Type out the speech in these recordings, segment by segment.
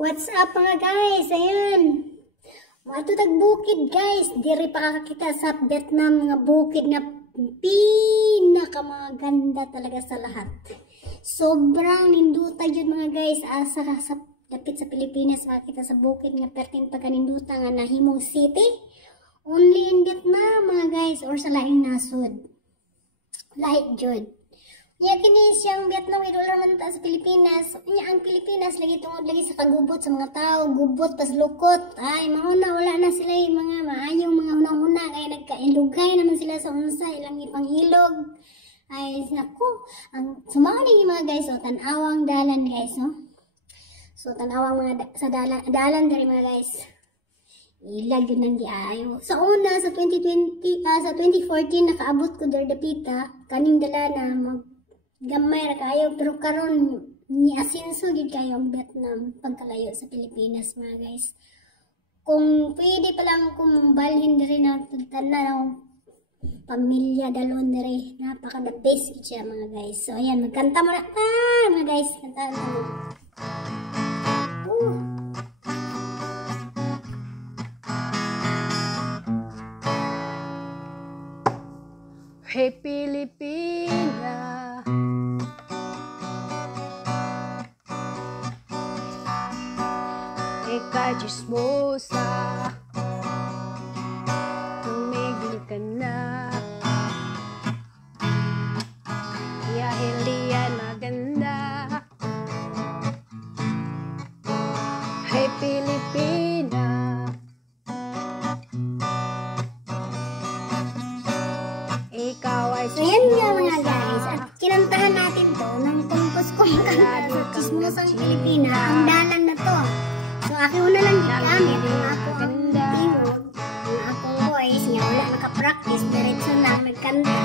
What's up mga guys? Ayan. Matutag bukid guys. Diri pa kakakita sa Vietnam nga bukid nga pinakamaganda talaga sa lahat. Sobrang ninduta yun mga guys. Asa sa dapit sa Pilipinas makakita sa bukid nga pertin pagkaninduta nga nahimong city. Only in Vietnam mga guys or sa laing nasod. Lahat jud. Nya kini siyang Vietnam idol man ta sa Pilipinas. Nya ang Pilipinas lagi tungod lagi sa kagubot sa mga tao, gubot tas lukot. Ay mahuna wala na sila mga maayong mga hunang-huna kay nagkailugay naman sila sa unsa ilang ipanghilog. Ay nako, ang sumao ni mga guys so tan-awang dalan guys no. So tan-awang mga sa dalan diri mga guys. Ilag yun ang giayo. Sa una, sa 2014, nakaabot ko der dapita, kaning dala na gamay ra kayo, pero karon ni asenso gid kayo ang Vietnam pagkalayo sa Pilipinas mga guys. Kung pwede pa lang kung balhin diri na tanan pamilya dalon diri, napaka the best siya mga guys. So ayan, magkanta mo na mga guys, kanta mo. Hey Pilipina, ikaw chismosa, tumigil ka na, hindi yan maganda. Hey Pilipina, so yan nga mga guys, at kinantahan natin to ng kumpos kong kanta sa Chismosang Pilipina, ang dalan na to. So ako una lang gigamit ang akong tingog, ang akong voice nga wala nakapractice, diretso lang nagkanta.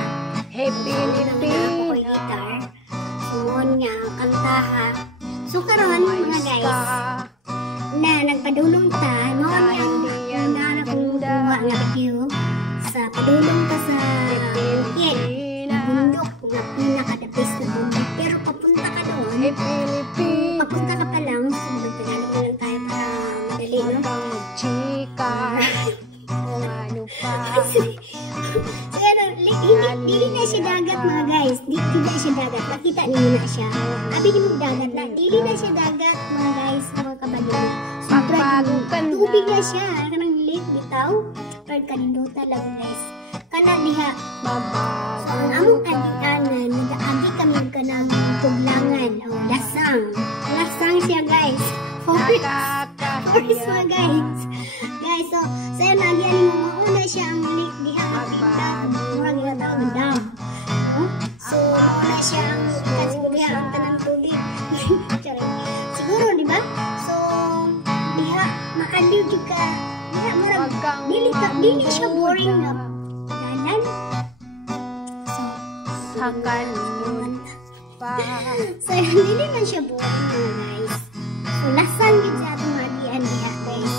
Hey Pilipina, ako gitar. So nga kantaha. So karon mga guys, na nagpadulong ta, noon yung na akong kuha nga video sa padulong ta sa bundok na pinaka-the-best na bundok. Pero papunta ka doon, papunta ka pa lang, Tagalog na lang tayo para madali, no? magchika, kung ano pa. So yan, dili na siya dagat mga guys. Dili na siya dagat. Nakita niyo na siya. Abi niyo dagat na. Dili na siya dagat mga guys, mga kabalo. Sobrang tubig na siya. Kanang lake bitaw. Pero kaninduta lang guys. Kana diha Babago. So, ang among agianan, nag-agi kami kanang tuglangan o lasang. Lasang siya guys. Forest mga guys. Guys, so yan agian mo mauna siya ang lake diha ang pinta. Murag yung tawag dam. So, mauna siya ang siguro diha ang tanang tubig. Siguro, di ba? So, diha makaliw juga. Diha murag dili siya boring na dalan. Hakan pa. So, hindi man siya boring mga guys. So, lasang yun sa atong magian diha guys.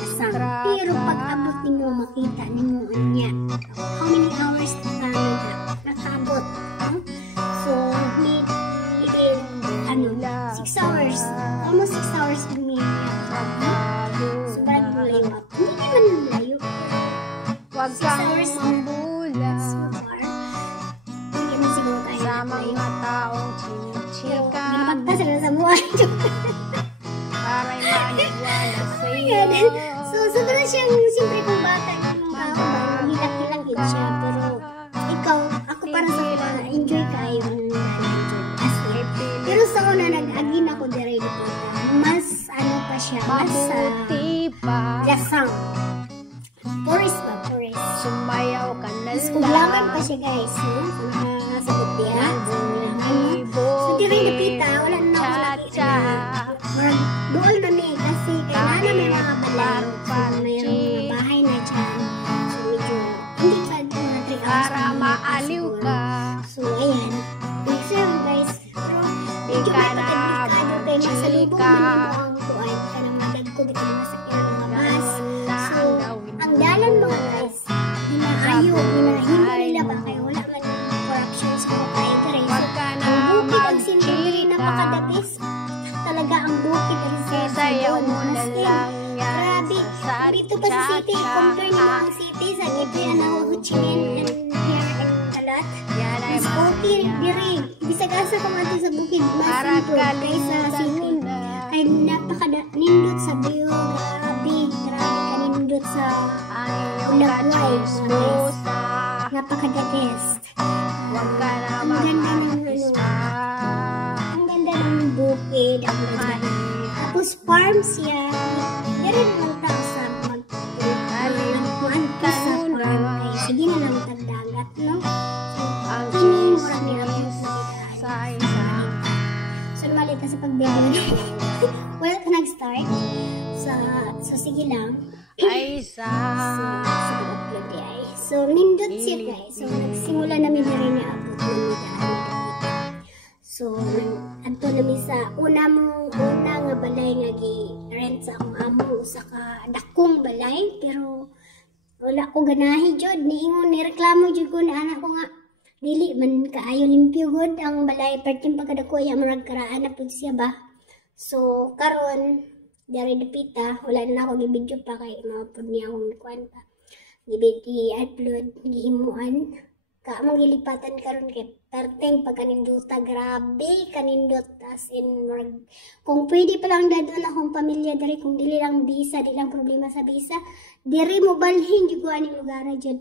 Lasang. Pero pag abot nimo makita nimo niya. How many hours na nakaabot? So, need 6 hours. Almost 6 hours bumi. Sobrang layo. Hindi naman layo. Wag kang mambula sa mga taong chinichika. Ginapagtas na sa buhay. Para'y maniwala sa'yo. So, sobrang siyang siyempre kung bata yung tao, hilak-hilak yun siya. Pero, ikaw, ako para sa mga enjoy kayo. Pero sa una, nag-agin ako dire dito. Mas, ano pa siya, mas lasang. Forest ba? Forest. Sumayaw ka na Mas kuglangan pa siya guys. Sa butiha. So, dire napita, wala na ako nakita. Doon na ni, kasi kailangan may mga balang. So, mayroong mga bahay na dyan. So, medyo, hindi pa mga 3 hours. para maaliw ka. So, ayan. Next time guys. Pero, medyo may pagkadikado kayo. Nasa lubog man mo ang kuwan. Kanang madagko dito mga sakyan ng mga bus. So, ang dalan mga guys, hinaayo, hinahimo nila ba kayo? Wala man yung corruption sa mga kayo. Ang bukid ang sindiri, napakadabis. talaga ang bukid diri sa Isayaw Cebu. mo na As in, lang yan grabe. sa Dito pa sa city, compare niyo ang city sa Gibeon na Ho Chi Minh and here in Talat. Yan ay Mas okay masaya. diri. Bisag asa ka man sa bukid, mas Para improve kaysa city. Ay napaka-nindot sa view. Grabe kanindot sa ang iyong Ulagway, katsismosa. napaka-the best. Huwag ka na Ang ganda ng mag-isa. Ang ganda ng bukid, ang ganda. Tapos farm siya. Meron lang tao sa magpuan ka sa farm. Kaya sige na lang tagdagat, no? Ang Kining murag ni Abot chismis na bidaan. sa isang So, mali ka sa pagbiyahe. Wala ka nag-start. So, sige lang. ay sa Sa pag-upload di ay. So, nindot siya guys. So, nagsimula namin na rin niya abot ng midaan. So, adto namin sa una nga balay nga gi-rent sa akong amo sa ka dakong balay. Pero, wala ko ganahi jud. Niingon, nireklamo jud ko na anak ko nga. Dili man kaayo limpyo god ang balay. Pertim pagkadako ya marag karaan na pud siya ba. So, karon dari dapita, wala na ako gibidyo pa kay maupod niya akong kuan pa. I-upload, gihimuan. Kaamang gilipatan karon kay perteng pagkaninduta, grabe kanindot as in marag. Kung pwede pa lang dadon akong pamilya dari, kung dili lang visa, di lang problema sa visa, diri mo balhin jud ko aning lugar jud.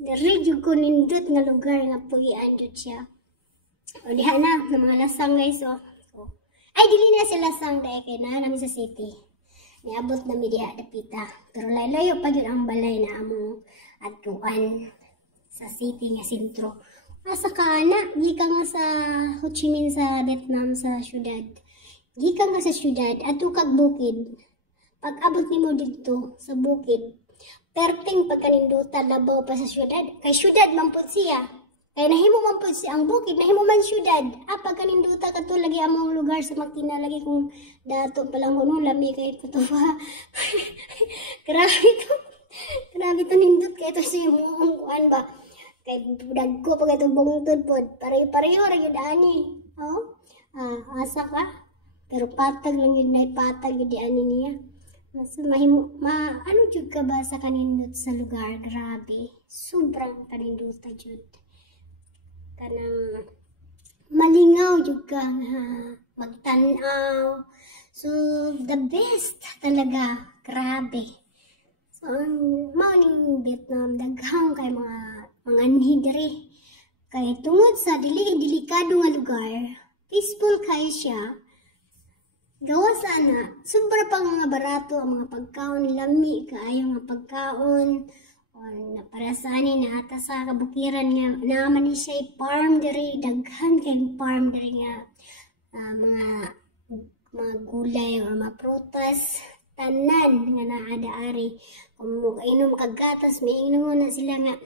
Diri jud ko nindot nga lugar nga pugian jud siya. O diha na ng mga lasang guys oh. Ay, dili na sila sang dahil kay na namin sa city. Niabot na mi diha dapita. Pero layo pa yun ang balay na among atuan sa city nga sentro. Asa ka na, gikan nga sa Ho Chi Minh sa Vietnam sa syudad. Gikan nga sa syudad, ato kag bukid. Pag abot nimo dito sa bukid, perting pagkaninduta labaw pa sa syudad. Kay syudad man pud siya. Kaya nahimo man po siya ang bukid, nahimo man syudad. Pagkaninduta ka to lagi among lugar sa Magtina lagi kung dato pa lang kuno lami kay to ba. Grabe to nindot kay to si mong kuan ba. Kay dagko pa kay bungtod pod. Pareho ra gyud ani. Oh. Asa ka? Pero patag lang yun na patag yun di ani niya. Mas mahimo ano jud ka ba sa kanindot sa lugar? Grabe. Sobrang kaninduta jud. Kanang malingaw jud ka nga magtan-aw. So the best talaga, grabe. So mao ning Vietnam daghang kay mga anhi diri. Kay tungod sa delikado nga lugar, peaceful kay siya. Gawa sana, sobra pa nga barato ang mga pagkaon, lami kaayo nga pagkaon. Na para sa ani na ata sa kabukiran nga naman ni siya farm diri, daghan kay farm diri nga mga gulay o mga prutas tanan nga naada ari. Kung inom kag gatas, may inom na sila nga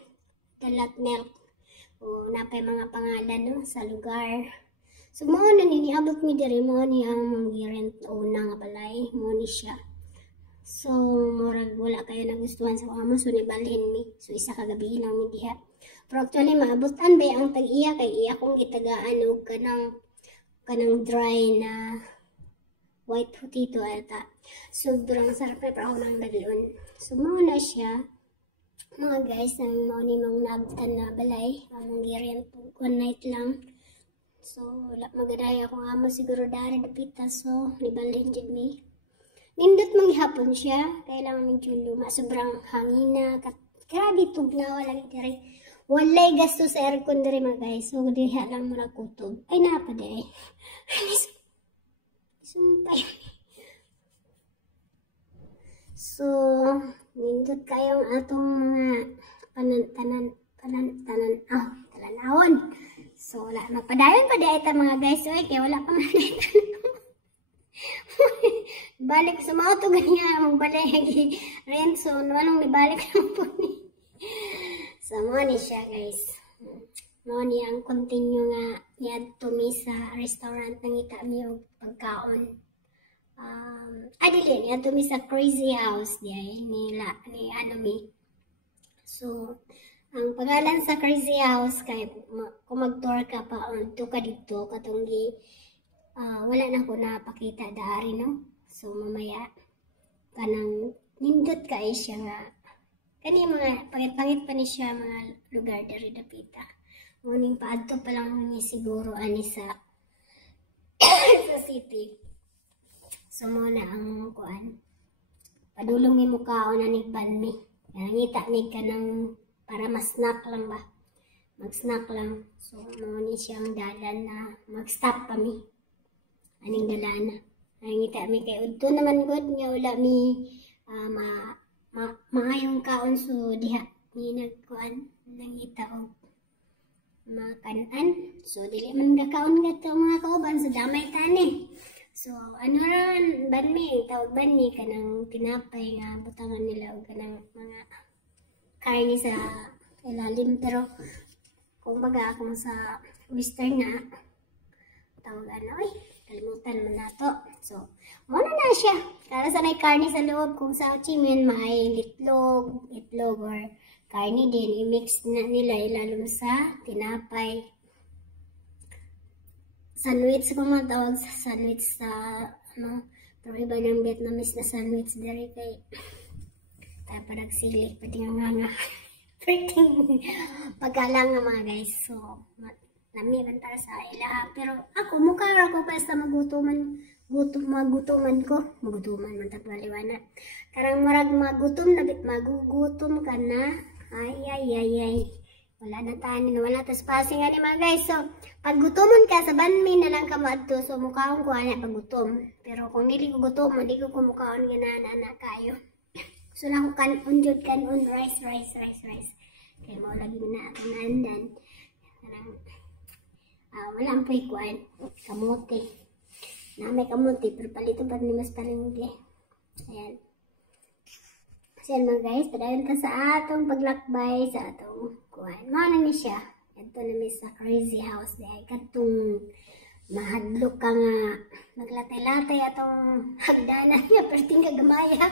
dalat milk o napay mga pangalan no sa lugar. So mo na niabot mi diri, mo ni ang mag-rent una nga balay, mo ni siya. So, murag wala kayo nagustuhan sa amo, so nibalhin mi. So, isa kagabi lang mi diha. Pero actually, maabutan ba ang tag-iya kay iya kong gitagaan og kanang dry na white potato ata. Sobrang sarap na ako ng dalon. So, muna siya. Mga guys, nang mauni mong naabtan na balay, among girent one night lang. So, wala magaday akong amo siguro dari dapita. So, nibalhin jud mi. Nindot manghapon siya, kailangan medyo luma, sobrang hangina, grabe tugnawa lagi diri. Walay gasto sa aircon diri mga guys, so diha lang mura kutob. Ay napad eh. Sumpay. So, nindot kayong atong mga talanawon. So, wala, magpadayon pa di ita mga guys, so kaya wala pa man balik sa mga ito ganyan magbalik rent, so anong nibalik lang po ni so mo ni siya guys, mo ni ang continue nga niadto mi sa restaurant nang ita mi og pagkaon. Dili niadto mi sa Crazy House ni ano mi. So ang pangalan sa Crazy House kay kung mag-tour ka pa to ka dito katong wala na ko napakita daari no. So mamaya kanang nindot kay siya nga kani mga pangit-pangit pa ni siya mga lugar diri dapita. Muning paadto pa lang ni siguro ani sa sa city. So mo na ang kuan. Padulong mi mukaon ani banmi. Ngita mi kanang para mas-snack lang ba. Mag-snack lang. So mo ni siyang dalan na mag-stop pa mi. Aning dalan. Ngita mi kay udto naman gud nga wala mi maayong kaon so diha ni nagkuan nangita og makanan. So dili man gakaon gato mga kauban so damay tani. So ano ran banmi tawag banmi kanang tinapay nga butangan nila og kanang mga karne sa ilalim pero kung baga kung sa western na tawag ano kalimutan man nato. So muna na siya. Para sa may karne sa loob kung sa chimen may itlog or karne din i-mix na nila ilalom sa tinapay. Sandwich kung matawag sa sandwich sa ano pero iba ng Vietnamese na sandwich dari kay tayo pa nagsili pati nga pagkalang nga mga guys. So lami man para sa ilaha pero ako mukha ako pa sa magutuman man tagwaliwana karang murag magutom na bit magugutom ka na ay wala na tanin wala tas passing ani mga guys. So pag gutomon ka sa banmi na lang ka maadto so mukhaon ko ana pag gutom pero kung dili ko gutom di ko kumukhaon nga na kayo. So na ko kanon jud kanon rice kay mo lagi na kanandan kanang wala ang puy kuan kamote na may kamote pero palito pa ni mas talingi. Ayan. So yan mga guys, padayon ta sa atong paglakbay sa atong kuan. Mao na ni siya. Adto na mi sa crazy house di ay katong mahadlok ka nga maglatay-latay atong hagdanan nga perting kagamaya.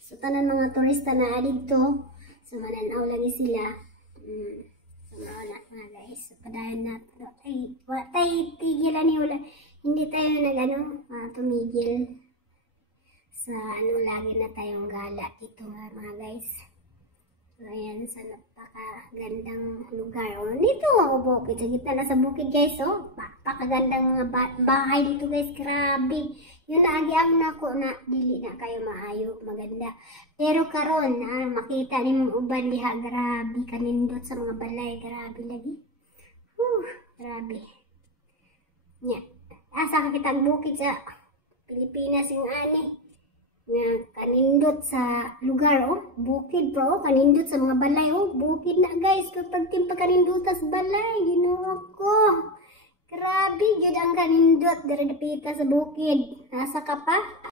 So tanan mga turista na adito so mananaw lagi sila. So mao na mga guys. So padayon na ay watay tigilan ni wala. Hindi tayo tumigil sa ano lagi na tayong gala dito mga guys. So ayan sa napakagandang lugar. O dito ako bukid. Sa gitna na sa bukid guys. O napakagandang mga bahay dito guys. Grabe. Yun naagiam na ko na dili na kayo maayo maganda. Pero karon makita ni mong uban diha. Grabe kanindot sa mga balay. Grabe lagi. Grabe. Nya. Asa ka kitang bukid sa Pilipinas yung ani. Nga kanindot sa lugar bukid bro, kanindot sa mga balay bukid na guys. Kapag timpa kanindot sa balay, Ginoo ko. Grabe gyud ang kanindot diri dapita sa bukid. Nasa ka pa?